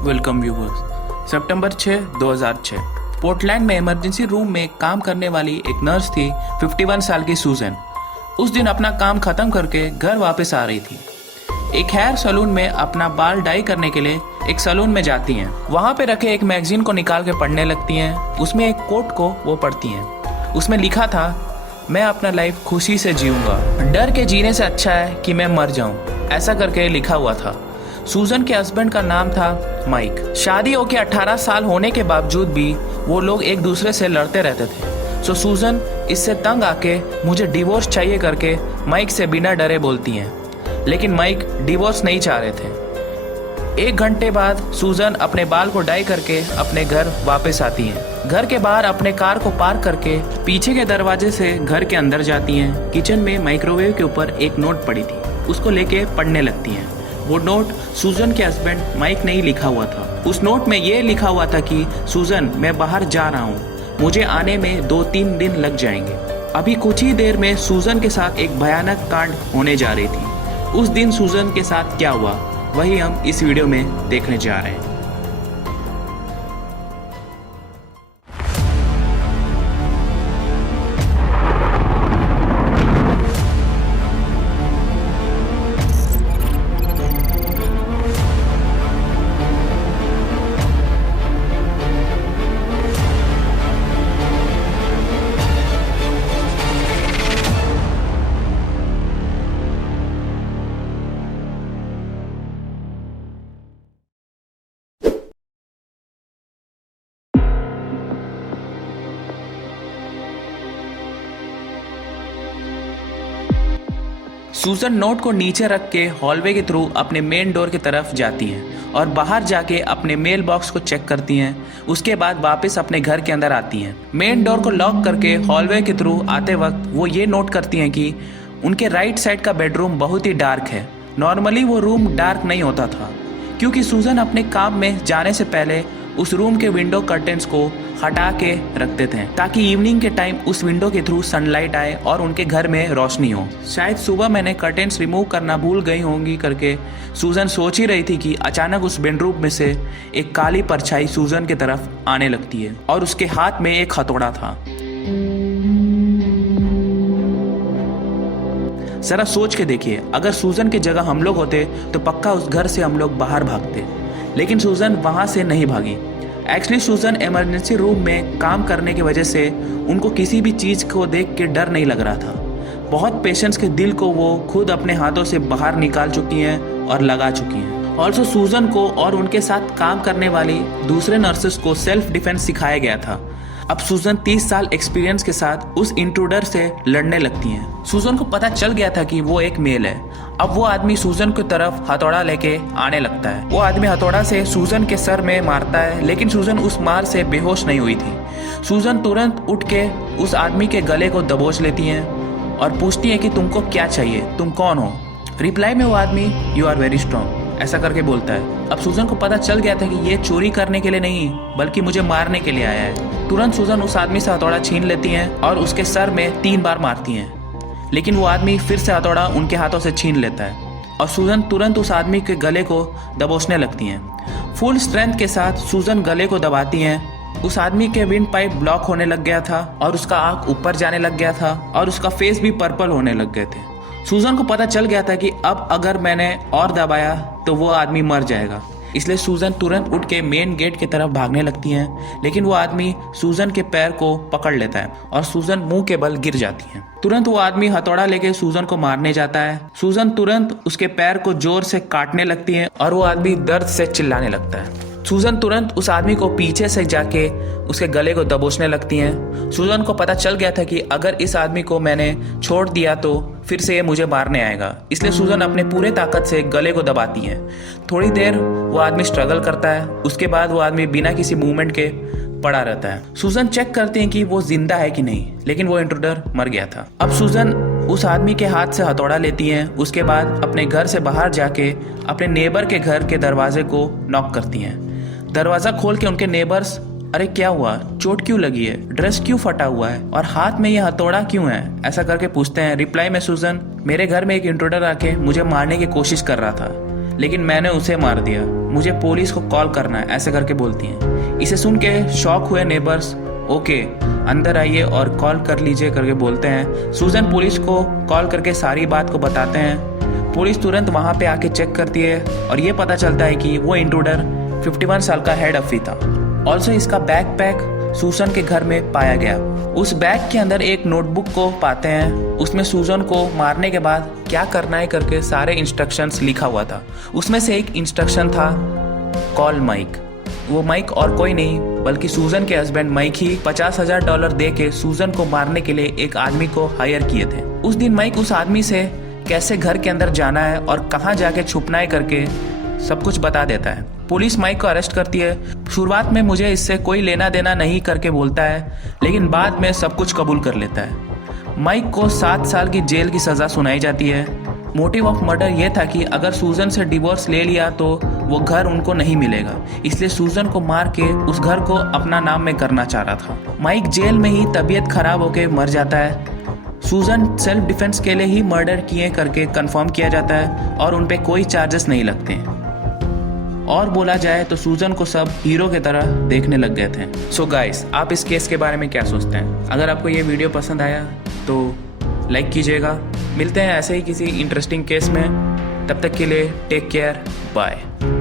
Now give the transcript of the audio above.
Welcome viewers. सितंबर 6, 2006 Portland में emergency room में काम करने वाली एक नर्स थी 51 साल की सूजन। उस दिन अपना काम खत्म करके घर वापस आ रही थी। एक हेयर सैलून में अपना बाल डाई करने के लिए एक सैलून में जाती हैं। वहाँ पे रखे एक मैगजीन को निकाल के पढ़ने लगती हैं। उसमें एक कोट को वो पढ़ती हैं। उसमें लिखा था, मैं अपना लाइफ खुशी से जीऊंगा, डर के जीने से अच्छा है कि मैं मर जाऊं, ऐसा करके लिखा हुआ था। सूजन के हस्बैंड का नाम था माइक। शादी होके 18 साल होने के बावजूद भी वो लोग एक दूसरे से लड़ते रहते थे। सो सूजन इससे तंग आके मुझे डिवोर्स चाहिए करके माइक से बिना डरे बोलती हैं। लेकिन माइक डिवोर्स नहीं चाह रहे थे। 1 घंटे बाद सूजन अपने बाल को डाई करके अपने घर वापस आती हैं। घर के बाहर अपने कार को पार्क करके पीछे के दरवाजे से घर के अंदर जाती हैं। किचन में माइक्रोवेव के ऊपर एक नोट पड़ी थी, उसको लेके पढ़ने लगती हैं। वो नोट सूजन के हस्बैंड माइक ने ही लिखा हुआ था। उस नोट में ये लिखा हुआ था कि सूजन, मैं बाहर जा रहा हूँ, मुझे आने में 2-3 दिन लग जाएंगे। अभी कुछ ही देर में सूजन के साथ एक भयानक कांड होने जा रही थी। उस दिन सूजन के साथ क्या हुआ वही हम इस वीडियो में देखने जा रहे हैं। सूजन नोट को नीचे रख के हॉलवे के थ्रू अपने मेन डोर की तरफ जाती हैं और बाहर जाके अपने मेल बॉक्स को चेक करती हैं। उसके बाद वापस अपने घर के अंदर आती हैं। मेन डोर को लॉक करके हॉलवे के थ्रू आते वक्त वो ये नोट करती हैं कि उनके राइट साइड का बेडरूम बहुत ही डार्क है। नॉर्मली वो रूम डार्क नहीं होता था, क्योंकि सूजन अपने काम में जाने से पहले उस रूम के विंडो कर्टेन्स को हटा के रखते थे ताकि इवनिंग के टाइम उस विंडो के थ्रू सनलाइट आए और उनके घर में रोशनी हो। शायद सुबह मैंने कर्टेन्स रिमूव करना भूल गई होंगी करके सूजन सोच ही रही थी कि अचानक उस बेडरूम में से एक काली परछाई सूजन की तरफ आने लगती है और उसके हाथ में एक हथौड़ा था। जरा सोच के देखिए, अगर सूजन की जगह हम लोग होते तो पक्का उस घर से हम लोग बाहर भागते, लेकिन सूजन वहां से नहीं भागी। एक्चुअली सूजन इमरजेंसी रूम में काम करने की वजह से उनको किसी भी चीज़ को देख के डर नहीं लग रहा था। बहुत पेशेंट्स के दिल को वो खुद अपने हाथों से बाहर निकाल चुकी हैं और लगा चुकी हैं। ऑल्सो सूजन को और उनके साथ काम करने वाली दूसरे नर्सेस को सेल्फ डिफेंस सिखाया गया था। अब सूजन 30 साल एक्सपीरियंस के साथ उस इंट्रूडर से लड़ने लगती हैं। सूजन को पता चल गया था कि वो एक मेल है। अब वो आदमी सूजन की तरफ हथौड़ा लेके आने लगता है। वो आदमी हथौड़ा से सूजन के सर में मारता है, लेकिन सूजन उस मार से बेहोश नहीं हुई थी। सूजन तुरंत उठ के उस आदमी के गले को दबोच लेती हैं और पूछती है कि तुमको क्या चाहिए, तुम कौन हो। रिप्लाई में वो आदमी, यू आर वेरी स्ट्रॉन्ग, ऐसा करके बोलता है। अब सूजन को पता चल गया था कि ये चोरी करने के लिए नहीं बल्कि मुझे मारने के लिए आया है। तुरंत सूजन उस आदमी से हथौड़ा छीन लेती हैं और उसके सर में 3 बार मारती हैं, लेकिन वो आदमी फिर से हथौड़ा उनके हाथों से छीन लेता है और सूजन तुरंत उस आदमी के गले को दबोचने लगती हैं। फुल स्ट्रेंथ के साथ सूजन गले को दबाती हैं। उस आदमी के विंड पाइप ब्लॉक होने लग गया था और उसका आँख ऊपर जाने लग गया था और उसका फेस भी पर्पल होने लग गए थे। सूजन को पता चल गया था कि अब अगर मैंने और दबाया तो वो आदमी मर जाएगा, इसलिए सूजन तुरंत उठ के मेन गेट की तरफ भागने लगती हैं। लेकिन वो आदमी सूजन के पैर को पकड़ लेता है और सूजन मुंह के बल गिर जाती है। तुरंत वो आदमी हथौड़ा लेके सूजन को मारने जाता है। सूजन तुरंत उसके पैर को जोर से काटने लगती है और वो आदमी दर्द से चिल्लाने लगता है। सूजन तुरंत उस आदमी को पीछे से जाके उसके गले को दबोचने लगती हैं। सूजन को पता चल गया था कि अगर इस आदमी को मैंने छोड़ दिया तो फिर से ये मुझे मारने आएगा, इसलिए सूजन अपने पूरे ताकत से गले को दबाती है। थोड़ी देर वो आदमी स्ट्रगल करता है, उसके बाद वो आदमी बिना किसी मूवमेंट के पड़ा रहता है। सूजन चेक करती है कि वो जिंदा है कि नहीं, लेकिन वो इंट्रूडर मर गया था। अब सूजन उस आदमी के हाथ से हथौड़ा लेती हैं। उसके बाद अपने घर से बाहर जाके अपने नेबर के घर के दरवाजे को नॉक करती हैं। दरवाजा खोल के उनके नेबर्स, अरे क्या हुआ, चोट क्यों लगी है, ड्रेस क्यों फटा हुआ है और हाथ में ये हथौड़ा क्यों है, ऐसा करके पूछते हैं। रिप्लाई में सूजन, मेरे घर में एक इंट्रूडर आके मुझे मारने की कोशिश कर रहा था, लेकिन मैंने उसे मार दिया। मुझे पुलिस को कॉल करना है, ऐसे करके बोलती हैं। इसे सुन के शॉक हुए नेबर्स ओके अंदर आइए और कॉल कर लीजिए करके बोलते हैं। सूजन पुलिस को कॉल करके सारी बात को बताते हैं। पुलिस तुरंत वहाँ पे आके चेक करती है और ये पता चलता है कि वो इंट्रूडर 51 साल का हेड अफी था। ऑल्सो इसका बैकपैक सूजन के घर में पाया गया। उस बैग के अंदर एक नोटबुक को पाते हैं, उसमें सूजन को मारने के बाद क्या करना है करके सारे इंस्ट्रक्शंस लिखा हुआ था। उसमें से एक इंस्ट्रक्शन था कॉल माइक। वो माइक और कोई नहीं बल्कि सूजन के हस्बैंड माइक ही $50,000 दे के सूजन को मारने के लिए एक आदमी को हायर किए थे। उस दिन माइक उस आदमी से कैसे घर के अंदर जाना है और कहाँ जाके छुपना है करके सब कुछ बता देता है। पुलिस माइक को अरेस्ट करती है। शुरुआत में मुझे इससे कोई लेना देना नहीं करके बोलता है, लेकिन बाद में सब कुछ कबूल कर लेता है। माइक को 7 साल की जेल की सज़ा सुनाई जाती है। मोटिव ऑफ मर्डर यह था कि अगर सूजन से डिवोर्स ले लिया तो वो घर उनको नहीं मिलेगा, इसलिए सूजन को मार के उस घर को अपना नाम में करना चाह रहा था। माइक जेल में ही तबीयत खराब होकर मर जाता है। सूजन सेल्फ डिफेंस के लिए ही मर्डर किए करके कंफर्म किया जाता है और उन पे कोई चार्जेस नहीं लगते। और बोला जाए तो सूजन को सब हीरो की तरह देखने लग गए थे। सो गाइस, आप इस केस के बारे में क्या सोचते हैं? अगर आपको ये वीडियो पसंद आया तो लाइक कीजिएगा। मिलते हैं ऐसे ही किसी इंटरेस्टिंग केस में। तब तक के लिए टेक केयर, बाय।